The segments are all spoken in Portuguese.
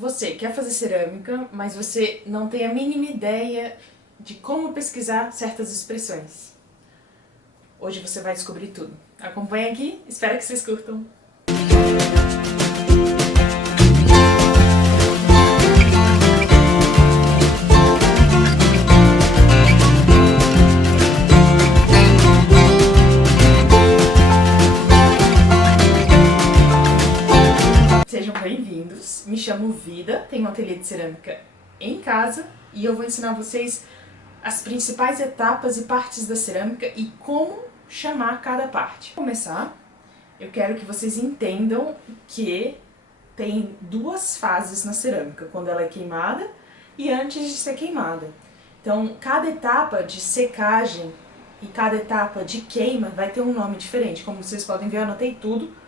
Você quer fazer cerâmica, mas você não tem a mínima ideia de como pesquisar certas expressões. Hoje você vai descobrir tudo. Acompanha aqui, espero que vocês curtam. Sejam bem-vindos, me chamo Vida, tenho um ateliê de cerâmica em casa e eu vou ensinar vocês as principais etapas e partes da cerâmica e como chamar cada parte. Para começar, eu quero que vocês entendam que tem duas fases na cerâmica, quando ela é queimada e antes de ser queimada. Então, cada etapa de secagem e cada etapa de queima vai ter um nome diferente. Como vocês podem ver, eu anotei tudo.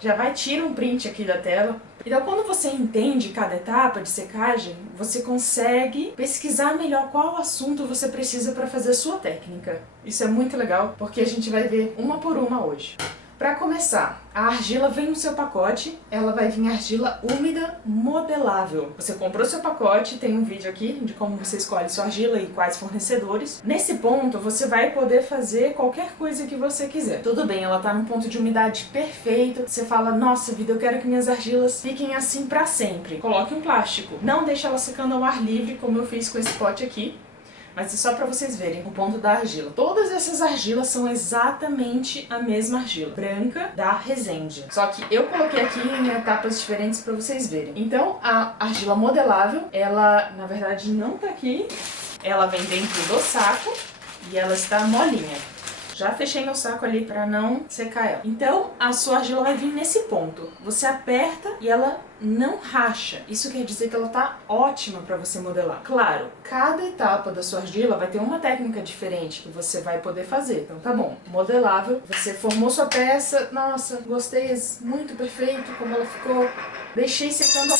Já vai tirar um print aqui da tela. Então, quando você entende cada etapa de secagem, você consegue pesquisar melhor qual assunto você precisa para fazer a sua técnica. Isso é muito legal, porque a gente vai ver uma por uma hoje. Para começar, a argila vem no seu pacote, ela vai vir argila úmida modelável. Você comprou seu pacote, tem um vídeo aqui de como você escolhe sua argila e quais fornecedores. Nesse ponto, você vai poder fazer qualquer coisa que você quiser. Tudo bem, ela tá num ponto de umidade perfeito, você fala, nossa vida, eu quero que minhas argilas fiquem assim para sempre. Coloque um plástico, não deixe ela secando ao ar livre, como eu fiz com esse pote aqui. Mas é só para vocês verem o ponto da argila. Todas essas argilas são exatamente a mesma argila, branca da Resende. Só que eu coloquei aqui em etapas diferentes para vocês verem. Então, a argila modelável, ela na verdade não tá aqui. Ela vem dentro do saco e ela está molinha. Já fechei meu saco ali para não secar ela. Então, a sua argila vai vir nesse ponto. Você aperta e ela não racha. Isso quer dizer que ela tá ótima para você modelar. Claro, cada etapa da sua argila vai ter uma técnica diferente que você vai poder fazer. Então tá bom, modelável. Você formou sua peça. Nossa, gostei, muito perfeito como ela ficou. Deixei secando.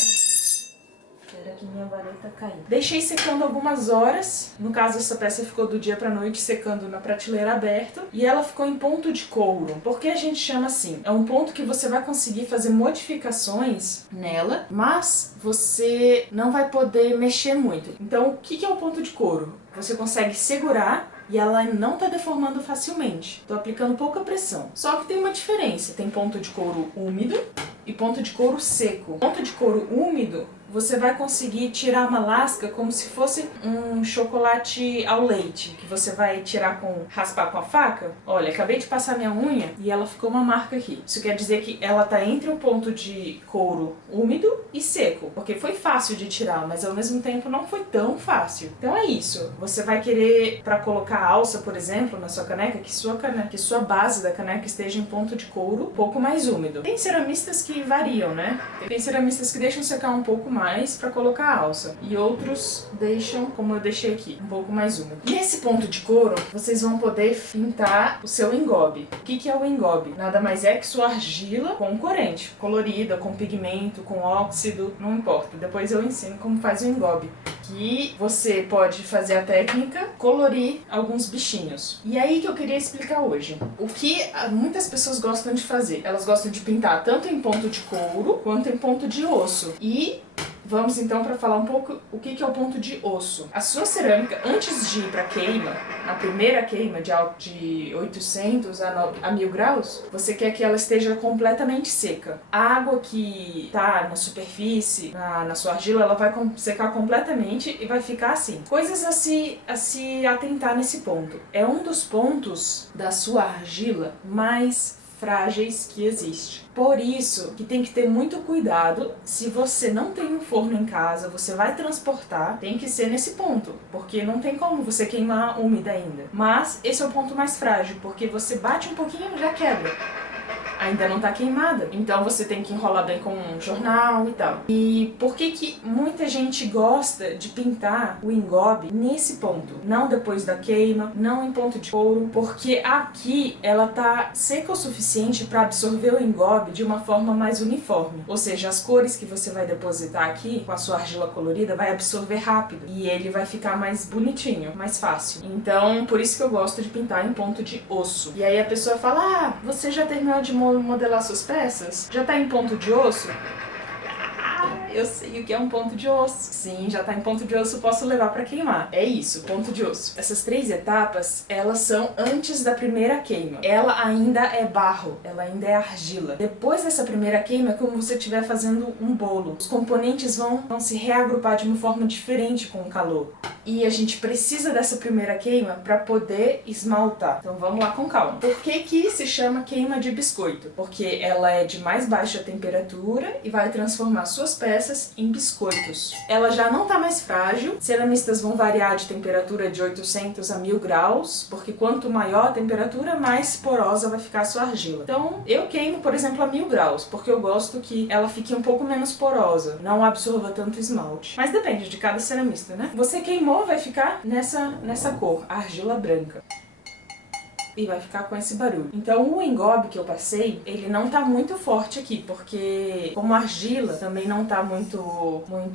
Espera que minha vareta caiu. Deixei secando algumas horas. No caso, essa peça ficou do dia pra noite secando na prateleira aberta. E ela ficou em ponto de couro. Por que a gente chama assim? É um ponto que você vai conseguir fazer modificações nela, mas você não vai poder mexer muito. Então, o que é o ponto de couro? Você consegue segurar e ela não está deformando facilmente. Estou aplicando pouca pressão. Só que tem uma diferença. Tem ponto de couro úmido e ponto de couro seco. Ponto de couro úmido, você vai conseguir tirar uma lasca como se fosse um chocolate ao leite, que você vai tirar raspar com a faca. Olha, acabei de passar minha unha e ela ficou uma marca aqui. Isso quer dizer que ela tá entre o ponto de couro úmido e seco, porque foi fácil de tirar, mas ao mesmo tempo não foi tão fácil. Então é isso. Você vai querer, para colocar a alça, por exemplo, na sua caneca, que sua base da caneca esteja em ponto de couro um pouco mais úmido. Tem ceramistas que variam, né? Tem ceramistas que deixam secar um pouco mais para colocar a alça e outros deixam, como eu deixei aqui, um pouco mais úmido. Nesse ponto de couro, vocês vão poder pintar o seu engobe. O que é o engobe? Nada mais é que sua argila com corante, colorida, com pigmento, com óxido, não importa. Depois eu ensino como faz o engobe. Que você pode fazer a técnica, colorir alguns bichinhos. E aí que eu queria explicar hoje. O que muitas pessoas gostam de fazer? Elas gostam de pintar tanto em ponto de couro quanto em ponto de osso. E vamos então para falar um pouco o que é o ponto de osso. A sua cerâmica, antes de ir para queima, na primeira queima de 800 a 1000 graus, você quer que ela esteja completamente seca. A água que está na superfície, na sua argila, ela vai secar completamente e vai ficar assim. Coisas a se atentar nesse ponto. É um dos pontos da sua argila mais frágeis que existe. Por isso que tem que ter muito cuidado. Se você não tem um forno em casa, você vai transportar, tem que ser nesse ponto, porque não tem como você queimar úmida ainda. Mas esse é o ponto mais frágil, porque você bate um pouquinho e já quebra. Ainda não tá queimada, então você tem que enrolar bem com um jornal e tal. E por que muita gente gosta de pintar o engobe nesse ponto? Não depois da queima, não em ponto de couro, porque aqui ela tá seca o suficiente para absorver o engobe de uma forma mais uniforme. Ou seja, as cores que você vai depositar aqui com a sua argila colorida vai absorver rápido e ele vai ficar mais bonitinho, mais fácil. Então, por isso que eu gosto de pintar em ponto de osso. E aí a pessoa fala, ah, você já terminou de modelar suas peças? Já tá em ponto de osso? eu sei o que é um ponto de osso. Sim, já tá em ponto de osso, posso levar pra queimar. É isso, ponto de osso. Essas 3 etapas, elas são antes da primeira queima. Ela ainda é barro, ela ainda é argila. Depois dessa primeira queima, é como se você estiver fazendo um bolo. Os componentes vão se reagrupar de uma forma diferente com o calor. E a gente precisa dessa primeira queima para poder esmaltar. Então vamos lá com calma. Por que se chama queima de biscoito? Porque ela é de mais baixa temperatura e vai transformar suas peças em biscoitos. Ela já não está mais frágil. Ceramistas vão variar de temperatura de 800 a 1000 graus, porque quanto maior a temperatura, mais porosa vai ficar a sua argila. Então eu queimo, por exemplo, a 1000 graus, porque eu gosto que ela fique um pouco menos porosa, não absorva tanto esmalte. Mas depende de cada ceramista, né? Você queimou, vai ficar nessa cor, argila branca. E vai ficar com esse barulho. Então o engobe que eu passei, ele não tá muito forte aqui, porque como a argila também não tá muito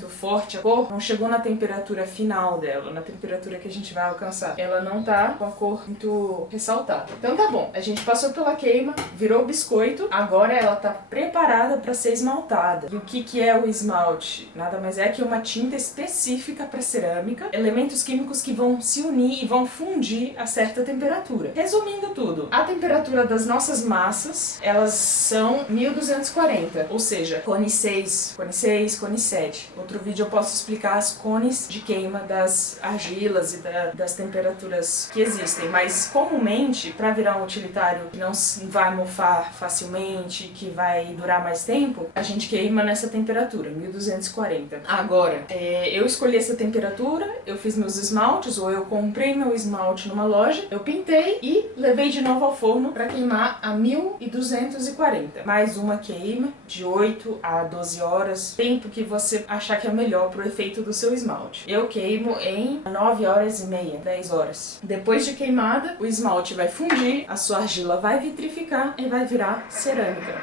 forte a cor, não chegou na temperatura final dela, na temperatura que a gente vai alcançar. Ela não tá com a cor muito ressaltada. Então tá bom, a gente passou pela queima, virou biscoito, agora ela tá preparada para ser esmaltada. E o que é o esmalte? Nada mais é que uma tinta específica para cerâmica, elementos químicos que vão se unir e vão fundir a certa temperatura. Resumindo tudo, a temperatura das nossas massas, elas são 1240, ou seja, cone 6, cone 6, cone 7. Outro vídeo eu posso explicar as cones de queima das argilas e das temperaturas que existem, mas comumente, para virar um utilitário que não vai mofar facilmente, que vai durar mais tempo, a gente queima nessa temperatura, 1240. Agora, eu escolhi essa temperatura, eu fiz meus esmaltes, ou eu comprei meu esmalte numa loja, eu pintei e levei de novo ao forno para queimar a 1240. Mais uma queima de 8 a 12 horas, tempo que você achar que é melhor pro efeito do seu esmalte. Eu queimo em 9 horas e meia, 10 horas. Depois de queimada, o esmalte vai fundir, a sua argila vai vitrificar e vai virar cerâmica.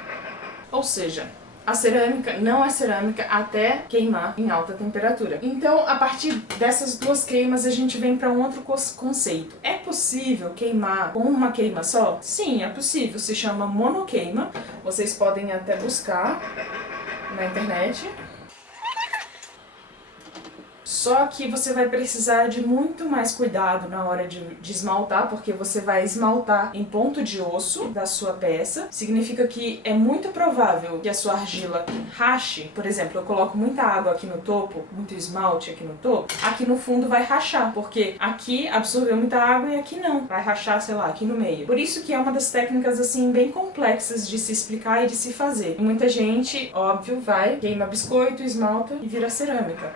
Ou seja, a cerâmica não é cerâmica até queimar em alta temperatura. Então, a partir dessas 2 queimas, a gente vem para um outro conceito. É possível queimar com uma queima só? Sim, é possível. Se chama monoqueima. Vocês podem até buscar na internet. Só que você vai precisar de muito mais cuidado na hora de esmaltar, porque você vai esmaltar em ponto de osso da sua peça. Significa que é muito provável que a sua argila rache. Por exemplo, eu coloco muita água aqui no topo, muito esmalte aqui no topo. Aqui no fundo vai rachar, porque aqui absorveu muita água e aqui não. Vai rachar, sei lá, aqui no meio. Por isso que é uma das técnicas, assim, bem complexas de se explicar e de se fazer. E muita gente, óbvio, vai, queima biscoito, esmalta e vira cerâmica.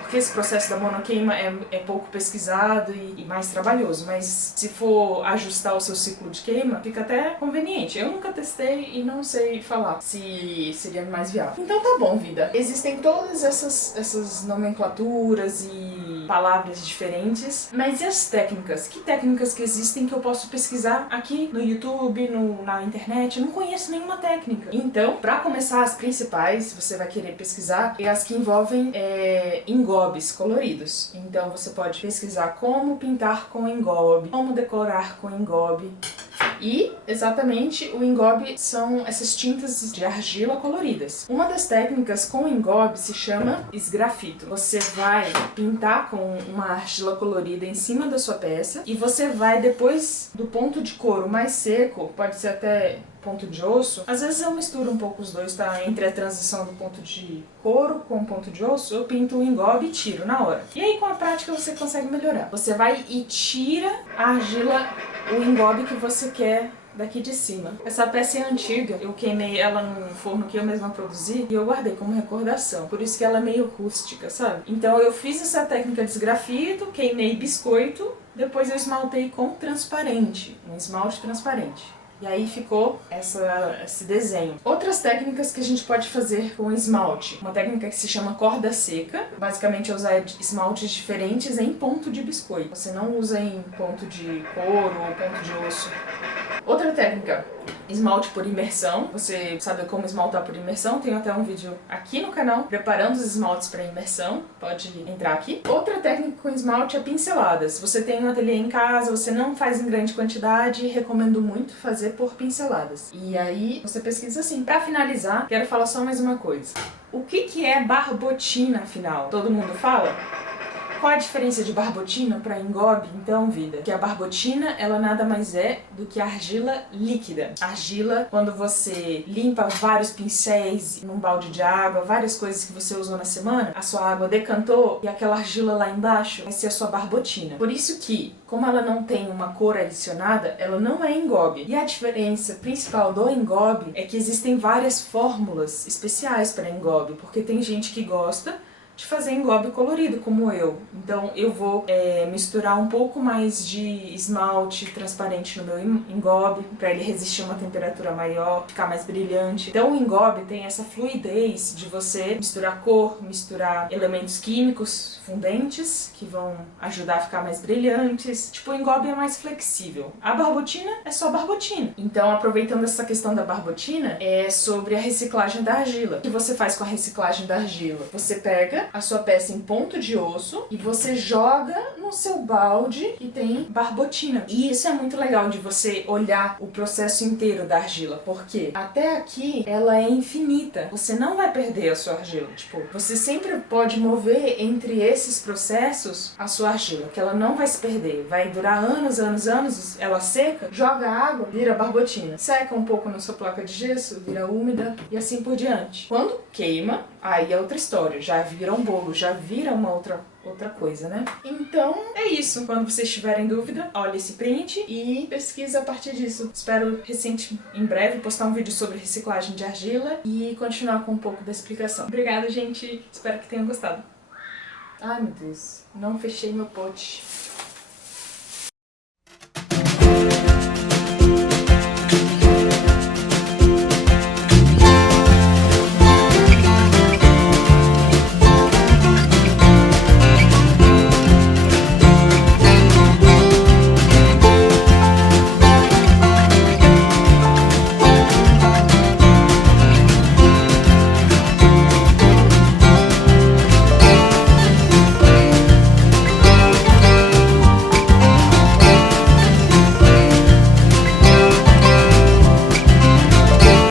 Porque esse processo da monoqueima é pouco pesquisado e mais trabalhoso, mas se for ajustar o seu ciclo de queima, fica até conveniente. Eu nunca testei e não sei falar se seria mais viável. Então tá bom, vida. Existem todas essas nomenclaturas e palavras diferentes, mas e as técnicas? Que técnicas que existem que eu posso pesquisar aqui no YouTube, na internet? Eu não conheço nenhuma técnica. Então, pra começar, as principais, você vai querer pesquisar e as que envolvem engobes coloridos. Então você pode pesquisar como pintar com engobe, como decorar com engobe. E, exatamente, o engobe são essas tintas de argila coloridas. Uma das técnicas com engobe se chama esgrafito. Você vai pintar com uma argila colorida em cima da sua peça e você vai, depois do ponto de couro mais seco, pode ser até ponto de osso, às vezes eu misturo um pouco os dois, tá? Entre a transição do ponto de couro com o ponto de osso, eu pinto o engobe e tiro na hora. E aí, com a prática, você consegue melhorar. Você vai e tira a argila, o engobe que você quer daqui de cima. Essa peça é antiga, eu queimei ela num forno que eu mesma produzi e eu guardei como recordação. Por isso que ela é meio rústica, sabe? Então eu fiz essa técnica de esgrafito, queimei biscoito, depois eu esmaltei com transparente, um esmalte transparente. E aí ficou esse desenho. Outras técnicas que a gente pode fazer com esmalte. Uma técnica que se chama corda seca. Basicamente é usar esmaltes diferentes em ponto de biscoito. Você não usa em ponto de couro ou ponto de osso. Outra técnica, esmalte por imersão. Você sabe como esmaltar por imersão? Tenho até um vídeo aqui no canal preparando os esmaltes para imersão. Pode entrar aqui. Outra técnica com esmalte é pinceladas. Você tem um ateliê em casa, você não faz em grande quantidade, recomendo muito fazer por pinceladas. E aí você pesquisa assim. Para finalizar, quero falar só mais uma coisa. O que é barbotina, afinal? Todo mundo fala? Qual a diferença de barbotina para engobe, então, vida? Que a barbotina, ela nada mais é do que argila líquida. Argila, quando você limpa vários pincéis num balde de água, várias coisas que você usou na semana, a sua água decantou e aquela argila lá embaixo vai ser a sua barbotina. Por isso que, como ela não tem uma cor adicionada, ela não é engobe. E a diferença principal do engobe é que existem várias fórmulas especiais para engobe, porque tem gente que gosta de fazer engobe colorido, como eu. Então eu vou misturar um pouco mais de esmalte transparente no meu engobe, para ele resistir a uma temperatura maior, ficar mais brilhante. Então o engobe tem essa fluidez de você misturar cor, misturar elementos químicos fundentes, que vão ajudar a ficar mais brilhantes. Tipo, o engobe é mais flexível. A barbotina é só barbotina. Então, aproveitando essa questão da barbotina, é sobre a reciclagem da argila. O que você faz com a reciclagem da argila? Você pega a sua peça em ponto de osso e você joga no seu balde que tem barbotina. E isso é muito legal de você olhar o processo inteiro da argila, porque até aqui ela é infinita. Você não vai perder a sua argila. Tipo, você sempre pode mover entre esses processos a sua argila, que ela não vai se perder. Vai durar anos, anos, anos, ela seca, joga água, vira barbotina. Seca um pouco na sua placa de gesso, vira úmida e assim por diante. Quando queima, aí é outra história, já vira um bolo, já vira uma outra coisa, né? Então, é isso. Quando vocês tiverem dúvida, olha esse print e pesquisa a partir disso. Espero em breve postar um vídeo sobre reciclagem de argila e continuar com um pouco da explicação. Obrigada, gente. Espero que tenham gostado. Ai, meu Deus. Não fechei meu pote.